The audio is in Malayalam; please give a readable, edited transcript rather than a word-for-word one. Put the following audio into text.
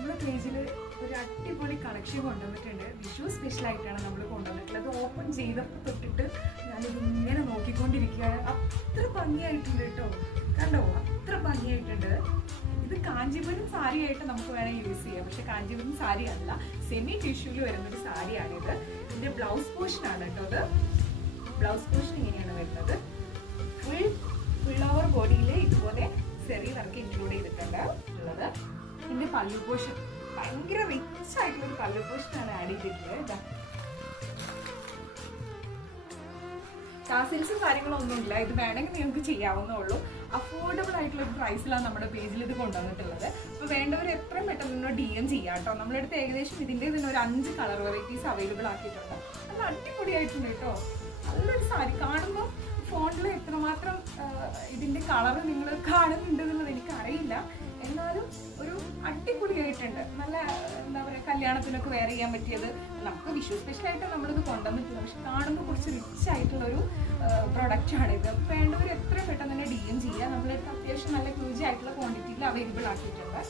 നമ്മുടെ പേജിൽ ഒരു അടിപൊളി കളക്ഷൻ കൊണ്ടുവന്നിട്ടുണ്ട്. വിഷു സ്പെഷ്യലായിട്ടാണ് നമ്മൾ കൊണ്ടുവന്നിട്ടുള്ളത്. ഓപ്പൺ ചെയ്തപ്പോൾ തൊട്ടിട്ട് ഞാനിതിങ്ങനെ നോക്കിക്കൊണ്ടിരിക്കുകയാണ്. അത്ര ഭംഗിയായിട്ടുണ്ട് കേട്ടോ, കണ്ടോ, അത്ര ഭംഗിയായിട്ടുണ്ട്. ഇത് കാഞ്ചീപുരം സാരിയായിട്ട് നമുക്ക് വേണമെങ്കിൽ യൂസ് ചെയ്യാം, പക്ഷെ കാഞ്ചീപുരം സാരി അല്ല, സെമി ടിഷ്യൂല് വരുന്നൊരു സാരിയാണിത്. ഇതിൻ്റെ ബ്ലൗസ് പോർഷനാണ് കേട്ടോ അത്. ബ്ലൗസ് പോർഷൻ ഇങ്ങനെയാണ് വരുന്നത്. ഫുൾ ഓവർ ബോഡിയിൽ ഇതുപോലെ ചെറിയ വർക്ക് ഇൻക്ലൂഡ് ചെയ്തിട്ടുണ്ട് ഉള്ളത്. ഇതിൻ്റെ പല്ലു പോർഷൻ ഭയങ്കര റിച്ച് ആയിട്ടുള്ളൊരു പല്ലു പോർഷനാണ് ആഡ് ചെയ്തിട്ടുള്ളത്. ടാസിൽസും കാര്യങ്ങളൊന്നുമില്ല. ഇത് വേണമെങ്കിൽ നിങ്ങൾക്ക് ചെയ്യാവുന്നേ ഉള്ളൂ. അഫോർഡബിൾ ആയിട്ടുള്ള ഒരു പ്രൈസിലാണ് നമ്മുടെ പേജിൽ ഇത് കൊണ്ടുവന്നിട്ടുള്ളത്. അപ്പോൾ വേണ്ടവർ എത്രയും പെട്ടെന്ന് DM ചെയ്യാം കേട്ടോ. നമ്മളടുത്ത് ഏകദേശം ഇതിൻ്റെ തന്നെ ഒരു 5 കളർ വെറൈറ്റീസ് അവൈലബിൾ ആക്കിയിട്ടുണ്ട്. നല്ല അടിപൊളിയായിട്ടുണ്ട് കേട്ടോ. നല്ലൊരു സാരി. കാണുമ്പോൾ ഫോണിൽ എത്രമാത്രം ഇതിൻ്റെ കളർ നിങ്ങൾ കാണുന്നുണ്ട് എന്നുള്ളത് എനിക്കറിയില്ല, എന്നാലും ഒരു അടിപൊളിയായിട്ടുണ്ട്. നല്ല എന്താ പറയുക, കല്യാണത്തിനൊക്കെ വെയർ ചെയ്യാൻ പറ്റിയത്. നമുക്ക് വിഷു സ്പെഷ്യലായിട്ട് നമ്മളിത് കൊണ്ടുവന്നിട്ടില്ല, പക്ഷെ കാണുമ്പോൾ കുറച്ച് റിച്ച് ആയിട്ടുള്ളൊരു പ്രൊഡക്റ്റാണിത്. വേണ്ടവർ എത്രയും പെട്ടെന്ന് തന്നെ DM ചെയ്യുക. നമ്മളടുത്ത് അത്യാവശ്യം നല്ല ഹ്യൂജ് ആയിട്ടുള്ള ക്വാണ്ടിറ്റിയിൽ അവൈലബിൾ ആക്കിയിട്ടുണ്ട്.